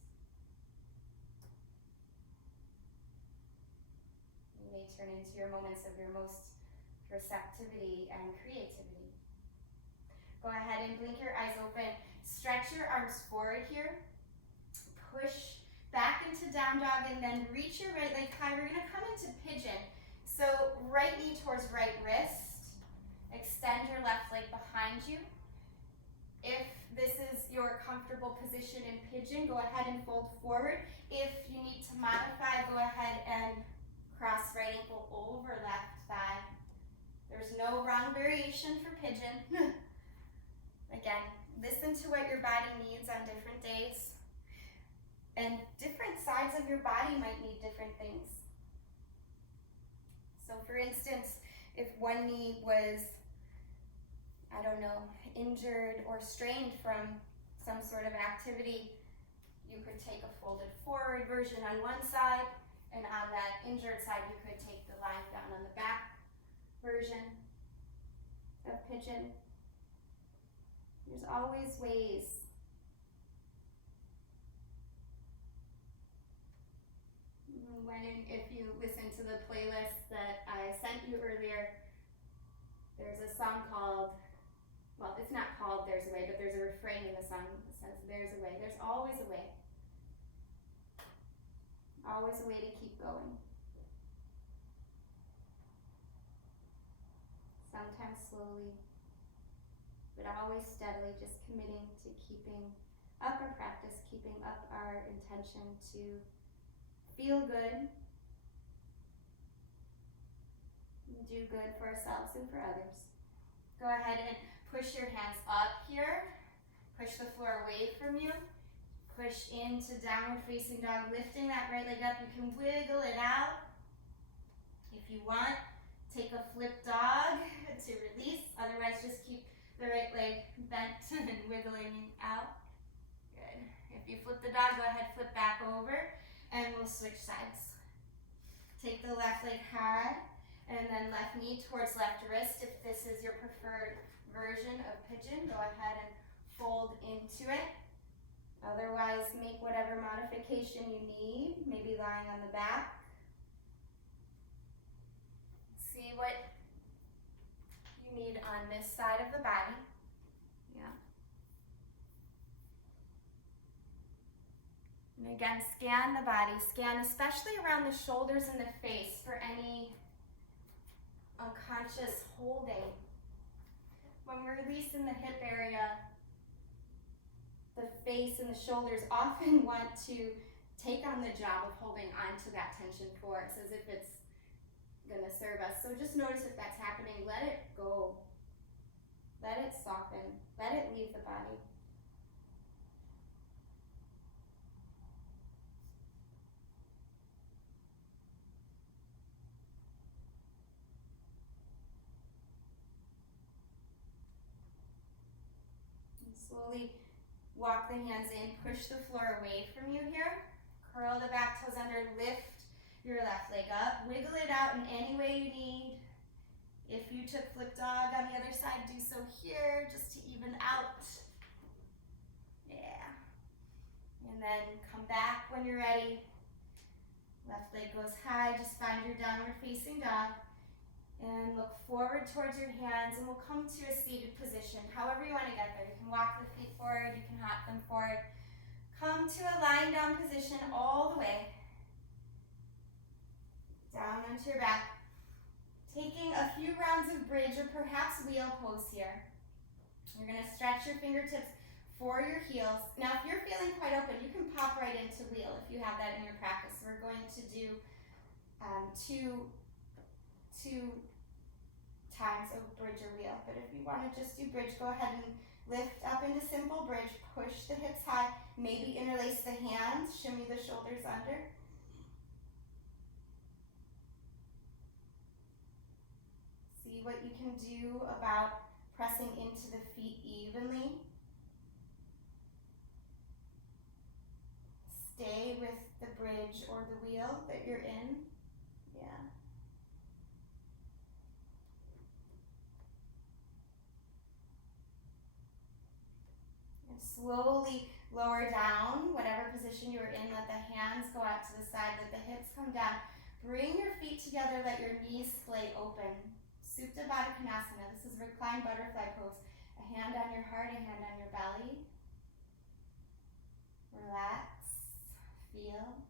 You may turn into your moments of your most receptivity and creativity. Go ahead and blink your eyes open. Stretch your arms forward here. Push back into down dog and then reach your right leg high. We're going to come into pigeon. So right knee towards right wrist. Extend your left leg behind you. If this is your comfortable position in pigeon, go ahead and fold forward. If you need to modify, go ahead and cross right ankle over left thigh. There's no wrong variation for pigeon. Again, listen to what your body needs on different days. And different sides of your body might need different things. So for instance, if one knee was, I don't know, injured or strained from some sort of activity, you could take a folded forward version on one side, and on that injured side, you could take the lying down on the back version of pigeon. There's always ways. If you listen to the playlist that I sent you earlier, there's a song called, well, it's not called There's a Way, but there's a refrain in the song that says, there's a way. There's always a way. Always a way to keep going. Sometimes slowly, but always steadily, just committing to keeping up our practice, keeping up our intention to feel good, do good for ourselves and for others. Go ahead and push your hands up here. Push the floor away from you. Push into downward facing dog, lifting that right leg up. You can wiggle it out. If you want, take a flip dog to release. Otherwise, just keep the right leg bent and wiggling out. Good. If you flip the dog, go ahead, flip back over, and we'll switch sides. Take the left leg high, and then left knee towards left wrist. If this is your preferred version of pigeon, go ahead and fold into it. Otherwise, make whatever modification you need, maybe lying on the back. See what you need on this side of the body. Yeah. And again, scan the body. Scan especially around the shoulders and the face for any unconscious holding. When we release in the hip area, the face and the shoulders often want to take on the job of holding onto that tension for us as if it's going to serve us. So just notice if that's happening. Let it go. Let it soften. Let it leave the body. And slowly walk the hands in, push the floor away from you here. Curl the back toes under, lift your left leg up. Wiggle it out in any way you need. If you took flip dog on the other side, do so here just to even out. Yeah. And then come back when you're ready. Left leg goes high, just find your downward facing dog. And look forward towards your hands, and we'll come to a seated position. However you want to get there. You can walk the feet forward, you can hop them forward. Come to a lying down position all the way. Down onto your back. Taking a few rounds of bridge or perhaps wheel pose here. You're going to stretch your fingertips for your heels. Now, if you're feeling quite open, you can pop right into wheel if you have that in your practice. We're going to do two times of bridge or wheel. But if you want to just do bridge, go ahead and lift up into simple bridge. Push the hips high. Maybe interlace the hands. Shimmy the shoulders under. See what you can do about pressing into the feet evenly. Stay with the bridge or the wheel that you're in. Yeah. Slowly lower down, whatever position you're in. Let the hands go out to the side, let the hips come down. Bring your feet together, let your knees splay open. Supta Baddha Konasana. This is reclined butterfly pose. A hand on your heart, a hand on your belly. Relax, feel.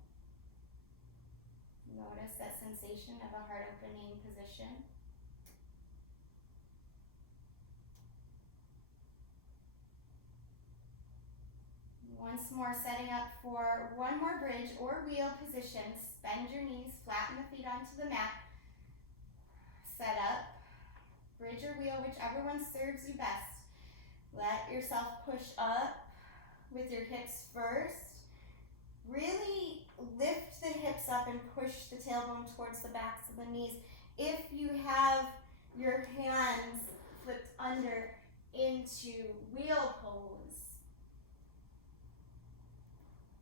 Notice that sensation of a heart opening position. Once more, setting up for one more bridge or wheel position. Bend your knees, flatten the feet onto the mat. Set up, bridge or wheel, whichever one serves you best. Let yourself push up with your hips first. Really lift the hips up and push the tailbone towards the backs of the knees. If you have your hands flipped under into wheel pose,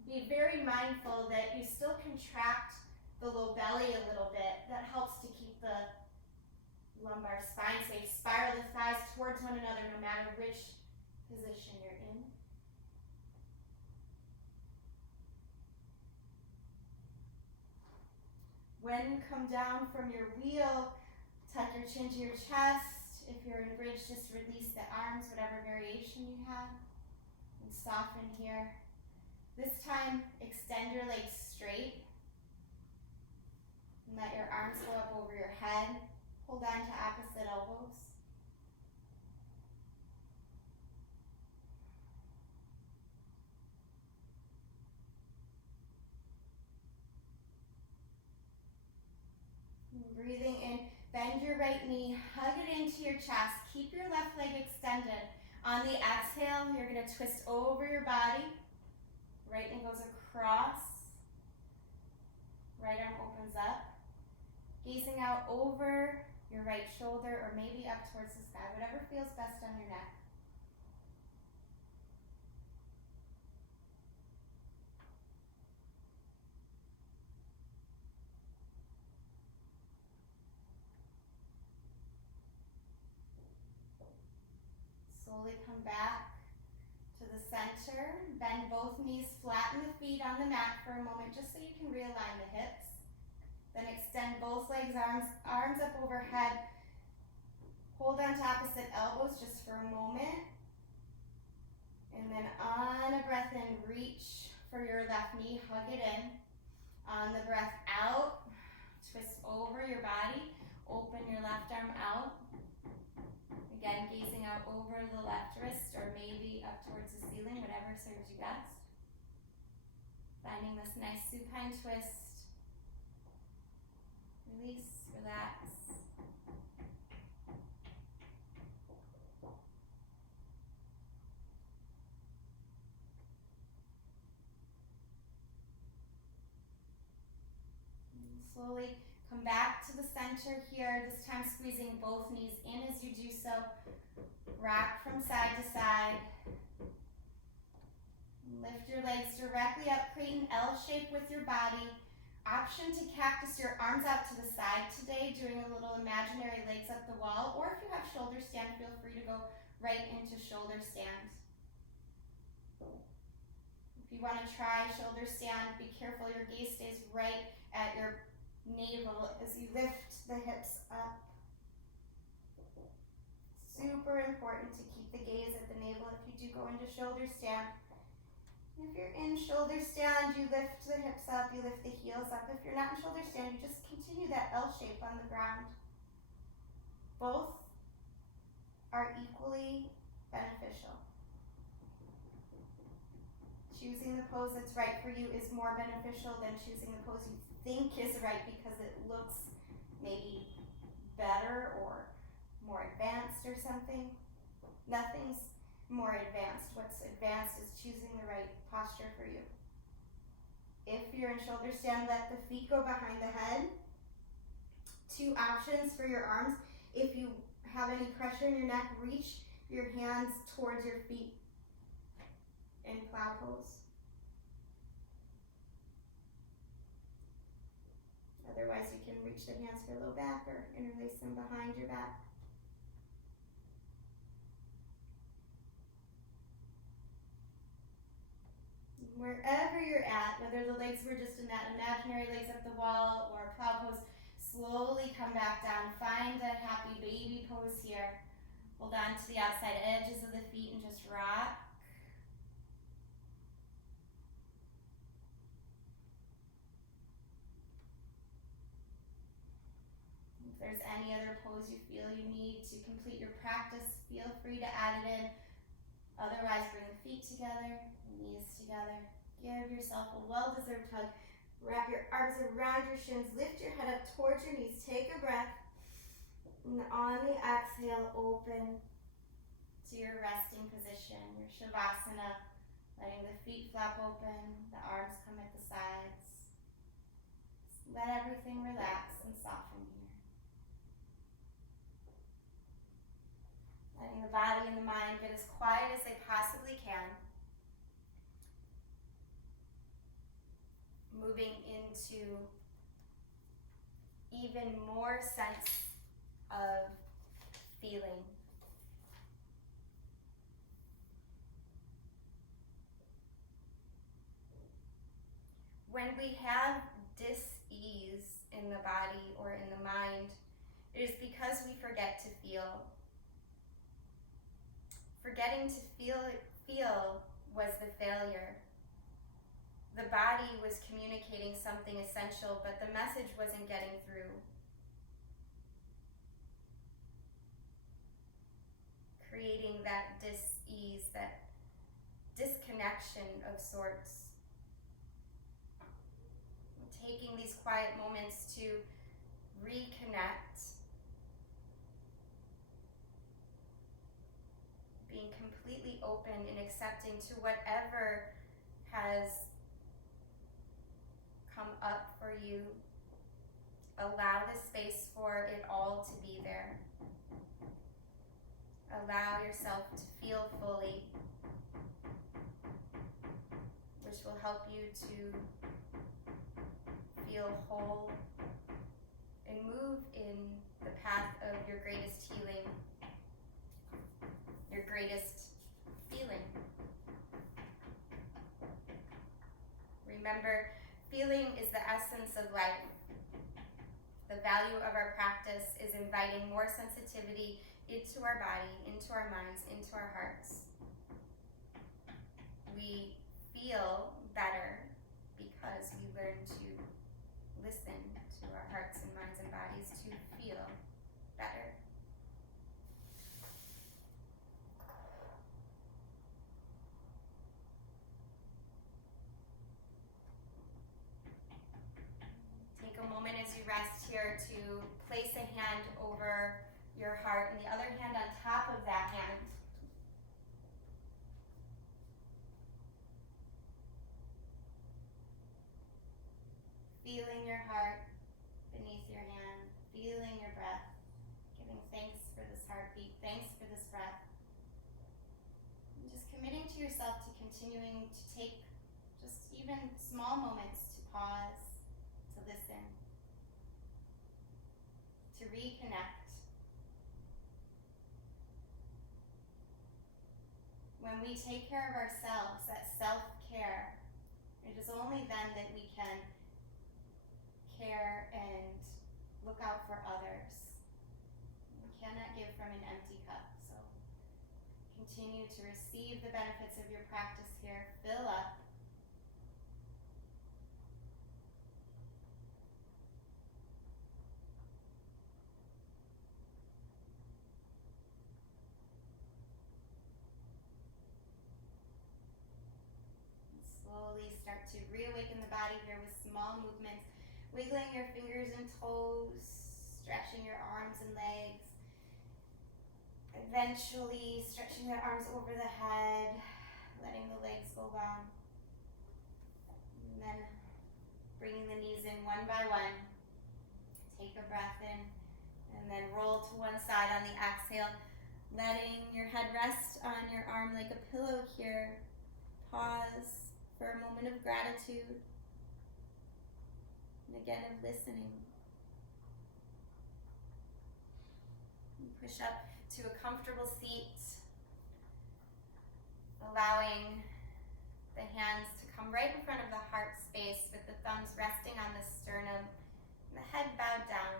be very mindful that you still contract the low belly a little bit. That helps to keep the lumbar spine safe. Spiral the thighs towards one another no matter which position you're in. When you come down from your wheel, tuck your chin to your chest. If you're in bridge, just release the arms, whatever variation you have, and soften here. This time, extend your legs straight and let your arms go up over your head. Hold on to opposite elbows. And breathing in, bend your right knee, hug it into your chest. Keep your left leg extended. On the exhale, you're going to twist over your body. Right knee goes across. Right arm opens up. Gazing out over your right shoulder or maybe up towards the sky, whatever feels best on your neck. Slowly come back to the center. Bend both knees, flatten the feet on the mat for a moment just so you can realign the hips. Then extend both legs, arms up overhead. Hold on to opposite elbows just for a moment. And then on a breath in, reach for your left knee, hug it in. On the breath out, twist over your body, open your left arm out. Again, gazing out over the left wrist or maybe up towards the ceiling, whatever serves you best. Finding this nice supine twist. Release, relax. And slowly come back to the center here, this time squeezing both knees in as you do so. Rock from side to side. Lift your legs directly up, create an L shape with your body. Option to cactus your arms out to the side today, doing a little imaginary legs up the wall, or if you have shoulder stand, feel free to go right into shoulder stand. If you want to try shoulder stand, be careful your gaze stays right at your navel as you lift the hips up. Super important to keep the gaze at the navel if you do go into shoulder stand. If you're in shoulder stand, you lift the hips up, you lift the heels up. If you're not in shoulder stand, you just continue that L shape on the ground. Both are equally beneficial. Choosing the pose that's right for you is more beneficial than choosing the pose you think is right because it looks maybe better or more advanced or something. Nothing's more advanced. What's advanced is choosing the right posture for you. If you're in shoulder stand, let the feet go behind the head. Two options for your arms. If you have any pressure in your neck, reach your hands towards your feet in plow pose. Otherwise, you can reach the hands for low back or interlace them behind your back. Wherever you're at, whether the legs were just in that imaginary legs up the wall or plow pose, slowly come back down. Find a happy baby pose here. Hold on to the outside edges of the feet and just rock. If there's any other pose you feel you need to complete your practice, feel free to add it in. Otherwise, bring the feet together, knees together. Give yourself a well-deserved hug. Wrap your arms around your shins. Lift your head up towards your knees. Take a breath. And on the exhale, open to your resting position, your Shavasana. Letting the feet flap open, the arms come at the sides. Just let everything relax and soften here. Letting the body and the mind get as quiet as they possibly can. Moving into even more sense of feeling. When we have dis-ease in the body or in the mind, it is because we forget to feel. Forgetting to feel was the failure. The body was communicating something essential, but the message wasn't getting through. Creating that dis-ease, that disconnection of sorts. Taking these quiet moments to reconnect. Being completely open and accepting to whatever has come up for you. Allow the space for it all to be there. Allow yourself to feel fully, which will help you to feel whole and move in the path of your greatest healing, your greatest feeling. Remember, feeling is the essence of life. The value of our practice is inviting more sensitivity into our body, into our minds, into our hearts. We feel better because we learn to listen to our hearts and minds and bodies to feel better. Take a moment as you rest here to place a hand over your heart and the other hand on top of that hand. Feeling your heart beneath your hand, feeling your breath, giving thanks for this heartbeat, thanks for this breath. And just committing to yourself to continuing to take just even small moments to pause, to listen, to reconnect. When we take care of ourselves, that self-care, it is only then that we can care and look out for others. We cannot give from an empty cup, so continue to receive the benefits of your practice here. Fill up. And slowly start to reawaken the body here with small movements. Wiggling your fingers and toes, stretching your arms and legs. Eventually stretching the arms over the head, letting the legs go down. And then bringing the knees in one by one. Take a breath in and then roll to one side on the exhale. Letting your head rest on your arm like a pillow here. Pause for a moment of gratitude. And again, of listening. And push up to a comfortable seat, allowing the hands to come right in front of the heart space with the thumbs resting on the sternum and the head bowed down.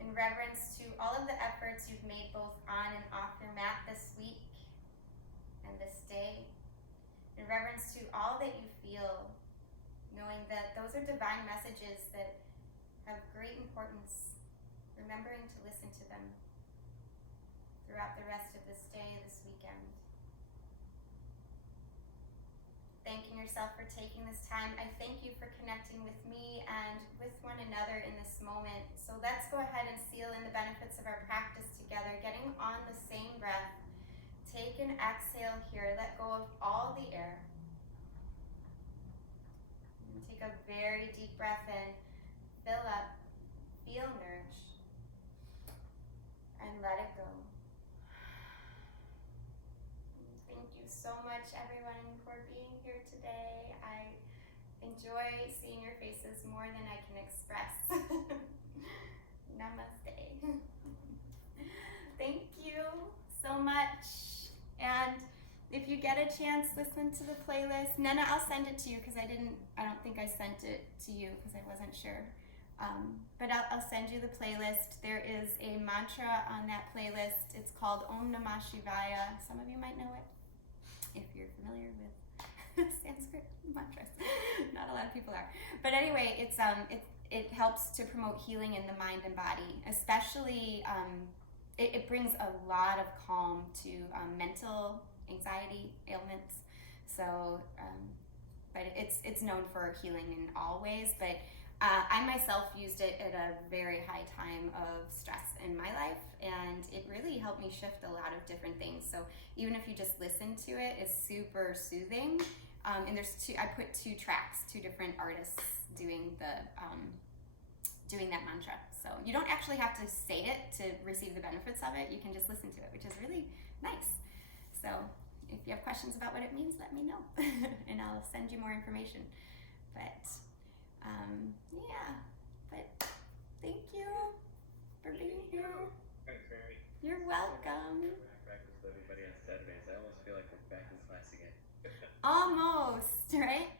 In reverence to all of the efforts you've made both on and off your mat this week and this day, in reverence to all that you feel, knowing that those are divine messages that have great importance, remembering to listen to them throughout the rest of this day, this weekend. Thanking yourself for taking this time. I thank you for connecting with me and with one another in this moment. So let's go ahead and seal in the benefits of our practice together, getting on the same breath. Take an exhale here. Let go of all the air. And take a very deep breath in. Fill up. Feel nourished. And let it go. Thank you so much, everyone, for being here today. I enjoy seeing your faces more than I can express. Namaste. Thank you so much. And if you get a chance, listen to the playlist. Nana, I'll send it to you because I don't think I sent it to you because I wasn't sure. But I'll send you the playlist. There is a mantra on that playlist. It's called Om Namah Shivaya. Some of you might know it if you're familiar with Sanskrit mantras. Not a lot of people are. But anyway, it helps to promote healing in the mind and body. Especially, it brings a lot of calm to mental anxiety ailments. So, but it's known for healing in all ways. But I myself used it at a very high time of stress in my life, and it really helped me shift a lot of different things. So even if you just listen to it, it's super soothing. And I put 2 tracks, 2 different artists doing that mantra. So you don't actually have to say it to receive the benefits of it. You can just listen to it, which is really nice. So if you have questions about what it means, let me know, and I'll send you more information. But but thank you for being here. Thanks, Mary. You're welcome. When I practice with everybody on Saturdays, I almost feel like we're back in class again. Almost, right?